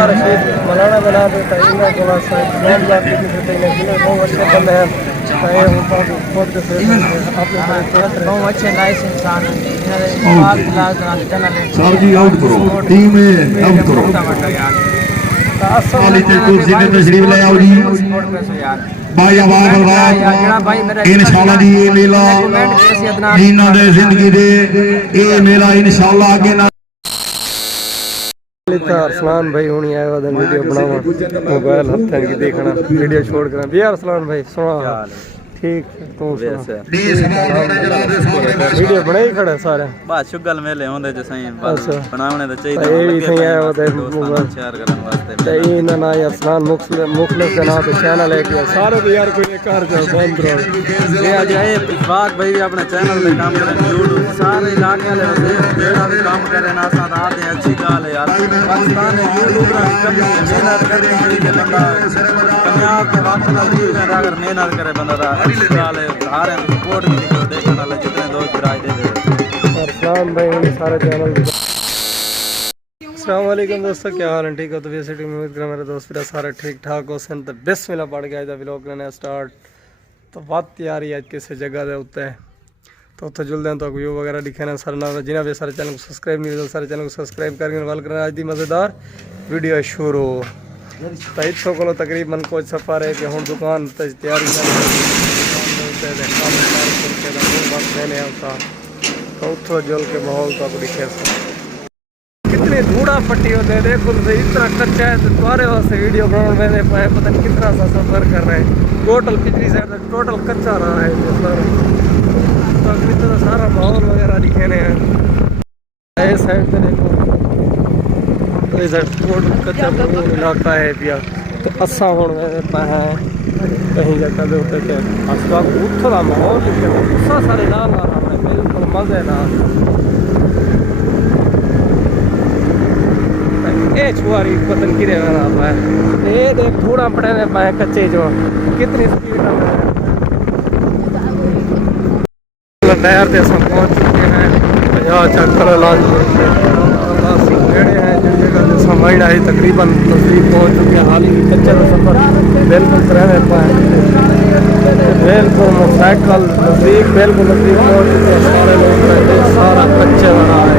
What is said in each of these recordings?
मलाना बना देता है इन्हें बोला नॉन ब्लॉक की देते हैं जिन्हें बहुत अच्छे बंदे हैं चाहे उनका खुद के से अपने बहुत अच्छे नाइस इंसान सर जी आउट करो टीम आउट करो वाली ते कुर्सी पे तशरीफ ले आओ जी भाई आवाज इंशाल्लाह जी ये मेला जीना दे जिंदगी दे ये मेला इंशाल्लाह आगे ना अरसलान भाई हुनी आया हुआ वीडियो बनावा मोबाइल हत्थे की देखना वीडियो छोड़ कर भी अरसलान भाई सुना ठीक तो वीडियो बनाई खड़े सारे बस शुगल मेले होंदे जे सही बस बनावने तो चाहिए ये भी सही आया होता है शेयर करने वास्ते ते इना ना अरसलान मुखलिस के नाम पे चैनल है कि सारे भी यार कोई कर जाओ बंद रहो ये आज ये इफाक भाई भी अपने चैनल पे काम कर रहे हैं यूट्यूब सारे इलाके वाले होते हैं जेड़ा भी काम कर रहे हैं साथ आते हैं अच्छी बात है यार पाकिस्तान में यूट्यूबर की कमी है मेहनत करने वाली के बंदा कामयाब के वक्त में अगर मेहनत करे बंदा अच्छी बात है सारे सपोर्ट भी करो देखने वाले जितने दोस्त राय दे दे अरसलान भाई सारे चैनल अस्सलाम वालेकुम दोस्तों क्या हाल है ठीक हो तो वैसे उम्मीद करा मेरे दोस्त मेरा सारे ठीक ठाक हो सन तो बिस्मिल्लाह पढ़ गया था व्लॉग करने स्टार्ट तो बात तैयारी आज किसी जगह दे उत्ते तो उत्थे जुलदे तो व्यू वगैरह दिखे ना सर ना जिन्हें भी सारे चैनल को सब्सक्राइब नहीं किया सारे चैनल को सब्सक्राइब करके वाल करना आज दी मज़ेदार वीडियो शुरू तो इतों को तकरीबन कुछ सफ़र है कि हम दुकान तैयारी तो उतो जुल के माहौल तो दिखे कितनी धूड़ा पट्टी होते हैं देखो तो इतना कच्चा है तो तुम्हारे वास्ते वीडियो बनाने में पाए पता नहीं कितना सा सफर कर रहे हैं टोटल पिछली साइड तक टोटल कच्चा रहा है तो इतना सारा माहौल वगैरह दिखेने हैं इस साइड पे देखो तो इस साइड टोटल कच्चा इलाका है भैया तो असा होने पाए कहीं जगह के उत्ते के आसपास उत्थों का माहौल दिखे गुस्सा सारे नाल आ रहा है बिल्कुल मजे नाल छुआरी पतन की रहा है ये देख थोड़ा पड़े ने पाए कच्चे जो कितनी स्पीड टायर पे सब पहुंच चुके हैं 50 चक्कर लालपुर नेड़े हैं जिन जगह से समझ आई तकरीबन नजदीक पहुंच चुके हैं हाल ही कच्चे का सफर बिल्कुल रहने पाए बिल्कुल मोटरसाइकिल नजदीक बिल्कुल नजदीक पहुंच चुके हैं सारे लोग रहते सारा कच्चे बना है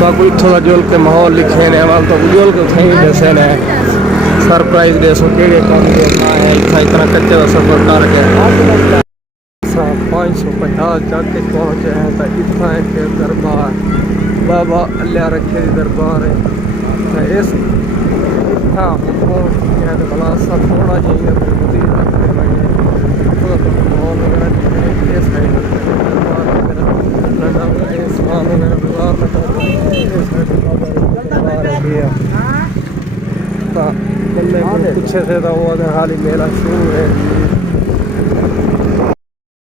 तो कोई थोड़ा जोल के माहौल लिखे ने वाल तो जोल के थे जैसे ने सरप्राइज दे सो के काम करना है इतना कच्चे का सफर कर के 550 जाके पहुंचे हैं तो इतना है कि दरबार बाबा अल्लाह रखे दरबार है तो इस इतना पहुंच चुके हैं तो भला सब थोड़ा चाहिए माहौल वगैरह इस साइड पीछे से तो वो हाल ही मेला शुरू है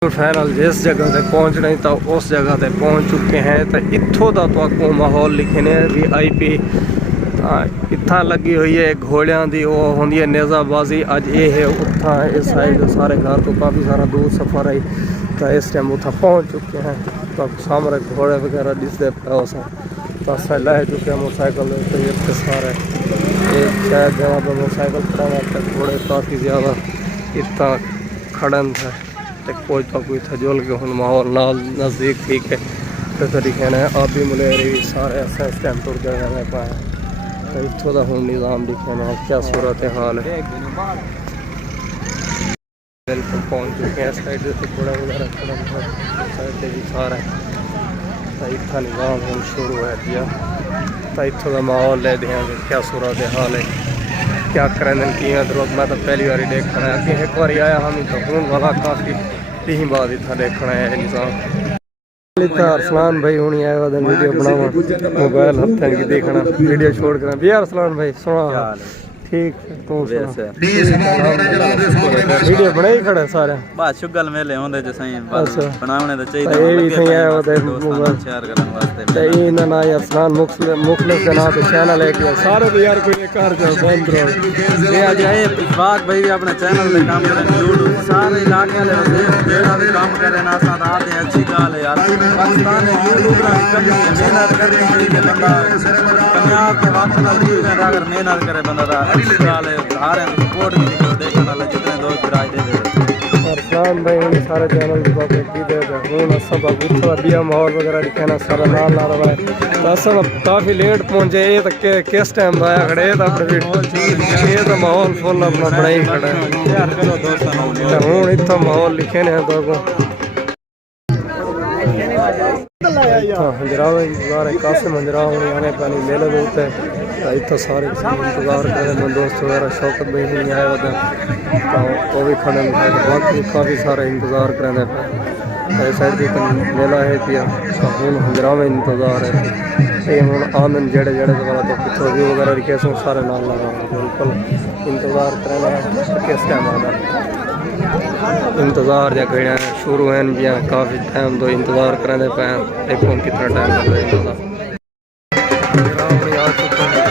फाइनल जिस जगह से पहुंचना था उस जगह से पहुंच चुके हैं तो इत्थों का तो आपको माहौल लिखने VIP इतना लगी हुई है घोड़िया की वो होंगी है नेज़ाबाजी अज ये है उतना इस साइड सारे घर तो काफ़ी सारा दूर सफ़र है तो इस टाइम उतना पहुंच चुके हैं तो सामने घोड़े वगैरह दिसते पे तो अस लै चुके हैं मोटरसाइकिल तो सारे शायद जगह पर मोटरसाइकिल खड़ा घोड़े काफ़ी ज़्यादा इतना खड़न था तो कोई तो कोई था जोल के हम माहौल नाल नज़दीक ठीक है तो तरीके ने आप भी मुलेरी सारे ऐसे इस टाइम तुर गए पाए तो इतों का हम निज़ाम दिखे ना क्या सूरत हाल है बिल्कुल पहुँच चुके हैं साइड से घोड़ा वगैरह खड़ा साइड से भी सारा तो इतना निज़ाम हम शुरू है दिया तो इतों का माहौल ले दिया क्या सूरत हाल है क्या करें की जरूरत मैं तो पहली बार देखना है कि एक बार आया हम तो खून वाला काफ़ी तीन बाद इतना देखना है निज़ाम अरसलान भाई हुनी आया हुआ वीडियो बनावा मोबाइल हत्थे की देखना वीडियो छोड़ कर भी अरसलान भाई सुना ठीक है तो वैसे दी सवाल होने जनाब दे सामने वीडियो बनाई खड़े सारे बस शुगल मेले होंदे जे सही बस अच्छा। बनावने तो चाहिए तो ये भी सही है वो ते शेयर करने वास्ते ते इना ना यार सनान मुखलिस के नाम पे चैनल है कि सारे तो यार कोई कर जाओ बंद रहो ये आज आए इशफाक भाई भी अपने चैनल पे काम कर रहे यूट्यूब सारे इलाके वाले बंदे जेड़ा भी काम कर रहे ना साथ आते हैं अच्छी गाल है यार पाकिस्तान में यूट्यूबर की कमी है मेहनत करनी चाहिए कि बंदा कामयाब के वक्त में भी अगर मेहनत करे बंदा दा अच्छी गाल है सारे सपोर्ट भी करो देखने वाले जितने दोस्त राय दे अरसान भाई उन सारे चैनल की बात की दे हूँ असा बाबू अबिया माहौल वगैरह दिखाना सारा नाल ला रहा है तो असा काफ़ी लेट पहुंचे ये तो किस टाइम आया खड़े तो अपने ये तो माहौल फुल अपना बनाई खड़ा है यार करो दोस्तों हूँ इतना माहौल लिखे ने तो हंजराव इंतजार है कासिम हंजराव आने पानी मेले के उत्ते इतना सारे इंतजार कर रहे दोस्त वगैरह शौकत भाई नहीं आए होते तो वो भी खड़े हैं बाकी काफ़ी सारे इंतजार करें पे साइड भी मेला है पिया तो हूँ हंजराव में इंतजार है ये हूँ आनंद जेड़े जेड़े वाला तो पिछले व्यू वगैरह रखे सो सारे नाल लगा बिल्कुल इंतजार करें किस टाइम आना इंतजार या घड़ियाँ शुरू हैं या काफ़ी टाइम तो इंतजार करें पे देखो कितना टाइम लग रहा है आ चुका है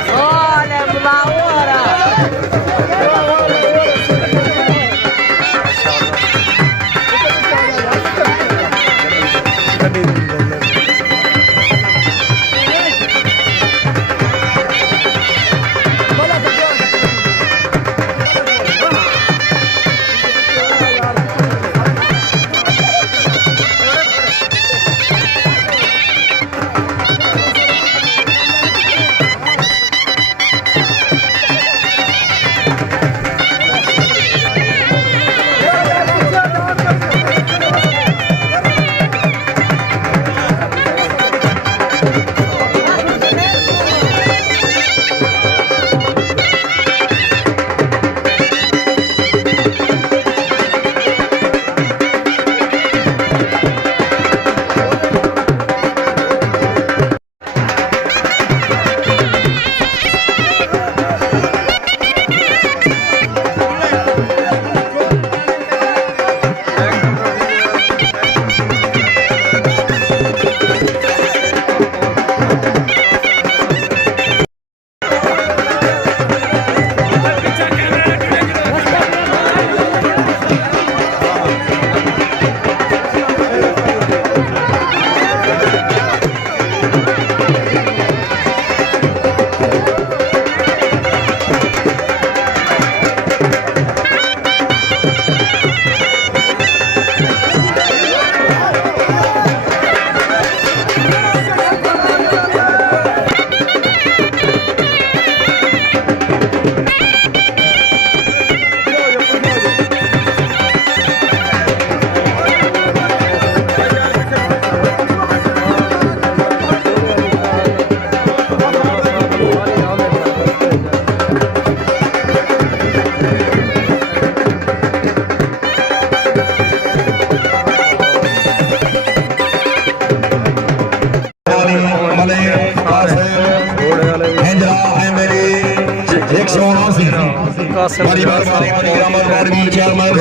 बड़ी मेहरबानी मेहरबानी चेयरमैन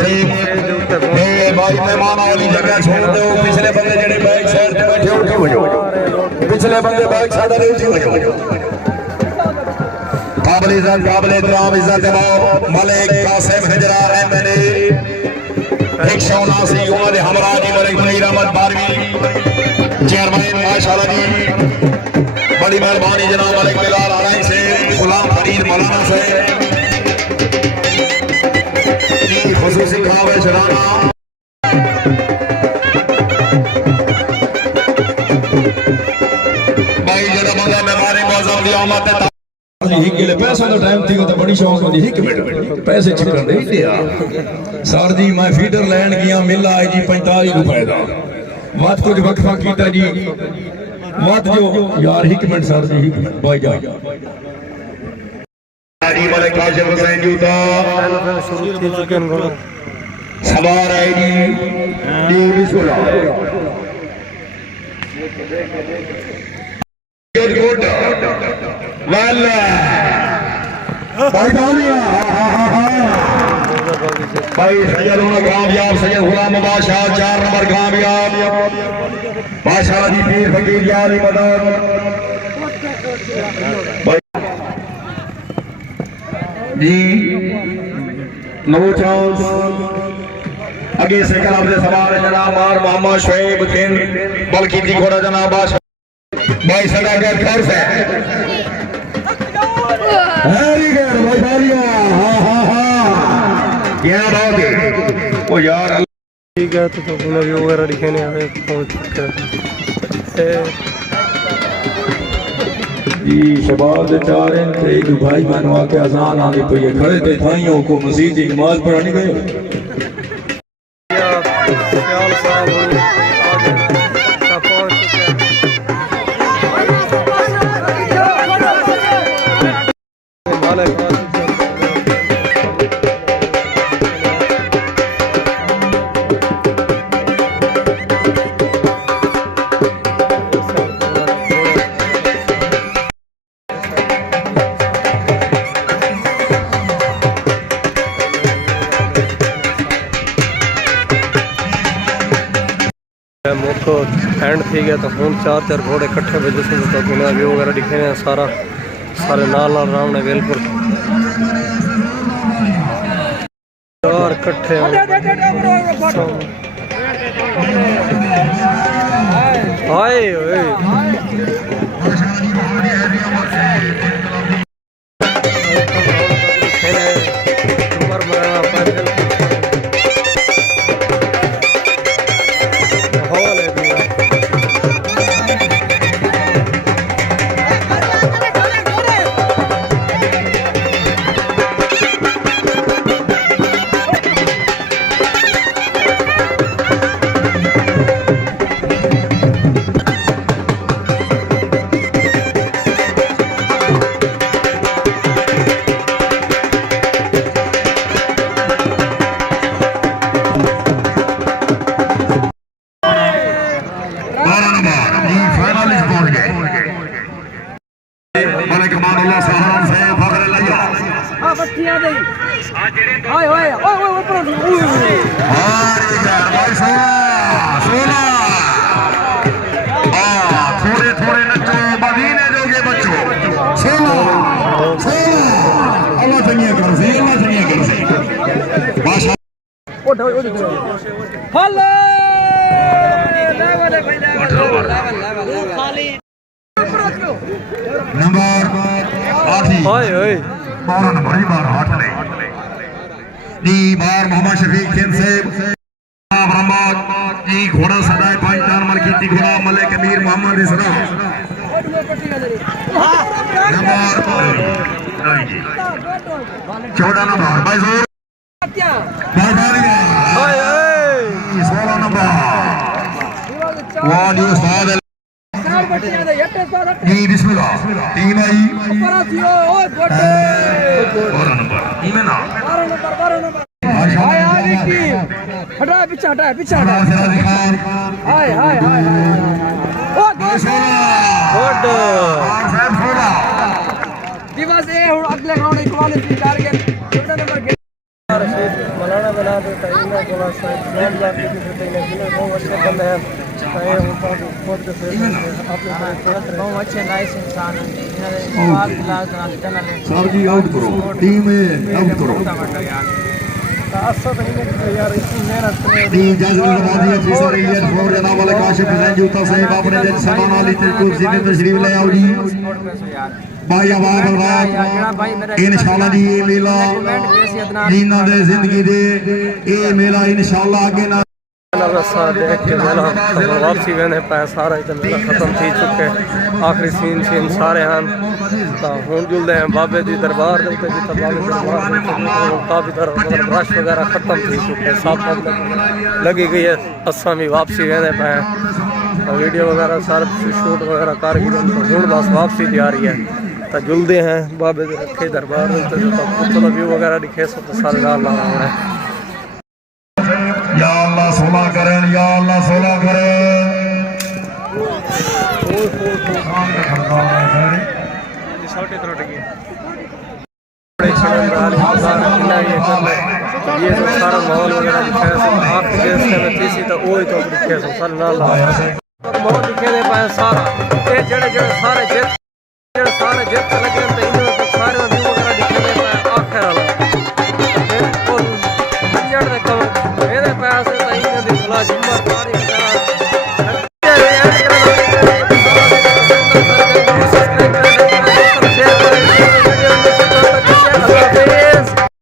साहब ए भाई मेहमान वाली जगह छोड़ दो पिछले बंदे जेडे बैक साइड पे बैठे उठो वजो पिछले बंदे बैक साइड पे उठो वजो काबिल इज्जत काबिल एहतराम इज्जत दबाओ मलिक कासिम हिजरा एमएनए 179 उमर हमरा जी मलिक मुनीर अहमद बारवी चेयरमैन माशाल्लाह जी बड़ी मेहरबानी जनाब मलिक बिलाल आराई से गुलाम फरीद मौलाना से खुसूसी खावे शराना भाई जरा बंदा मेहमान मौजूद दी आमद है हिकले पैसा तो टाइम थी तो बड़ी शौक होती एक मिनट पैसे चिकन दे दिया सर जी मैं फीडर लैन गया मिला है जी 45 रुपए दा मत कुछ वक्फा कीता जी मत जो यार एक मिनट सर जी भाई जा जी मलिक कासिम हुसैन जूता शुरू थी चिकन को सवार है जी बिस्मिल्लाह गुड वाला भाई सैयद होना कामयाब सैयद गुलाम बादशाह 4 नंबर कामयाब बादशाह दी पीर फकीर यार मदद जी नो चांस आगे से कलाम से सवाल जनाब और मोहम्मद शुएब दिन बल्कि दी घोड़ा जनाब भाई सदाकत घर से वेरी गुड भाई बारिया हां क्या बात है ओ यार ठीक है तो व्यू वगैरह दिखाने आए पहुंच चुके हैं जी शबाब दे 4 इंच थे जो भाई बनवा के अजान आने पे ये खड़े थे भाइयों को मस्जिद की नमाज पढ़ाने गए मुख एंड थी गया तो हूँ 4 घोड़े इकट्ठे बजे से तो व्यू वगैरह दिखे ने सारे नाल राम ने बिल्कुल चार इकट्ठे हाय बार मोहम्मद शफीक खेन से जी घोड़ा सदाए 5 नंबर की घोड़ा मलिक अमीर मोहम्मद इस्लाम नंबर 14 नंबर भाई 16 नंबर वाली उस्ताद जी बिस्मिल्लाह टीम आई 12 नंबर टीम है ना 12 नंबर हटा पीछे हटा हाय ओ दिवस ए अगले राउंड क्वालिफाई करके 14 नंबर के मलाना बना देता है इन्हें थोड़ा सा नाम जाती है तो इन्हें बहुत अच्छे बंदे हैं चाहे उनका खुद के आपने बहुत अच्छे नाइस इंसान हैं सर जी आउट करो टीम में आउट करो इंशाल्लाह जी ये मेला जिन्ना दे जिंदगी दे ये मेला इंशाल्लाह आगे ना देख के मेला वापसी वेंदे पे सारा मेला खत्म थी चुके आखिरी सीन सारे हैं तो हूँ जुलते हैं बाबे की दरबार काफ़ी तरह रश वगैरह खत्म थी चुके सब लगी गई है असा भी वापसी वेंदे पे वीडियो वगैरह सारा शूट वगैरह कर हूँ बस वापसी तैयारी है तो जुलते हैं बाबे के रखे दरबार चलो व्यू वगैरह दिखे सब सारे नाल ला रहा है या अल्लाह सोला करें या अल्लाह सोला करें ये जो सारा माहौल वगैरह दिखाया सब आप देश में थी सी तो वो ही तो दिखे सब सारे नाल माहौल दिखे दे पाए सारा ये जेड़े जेड़े सारे जित लगे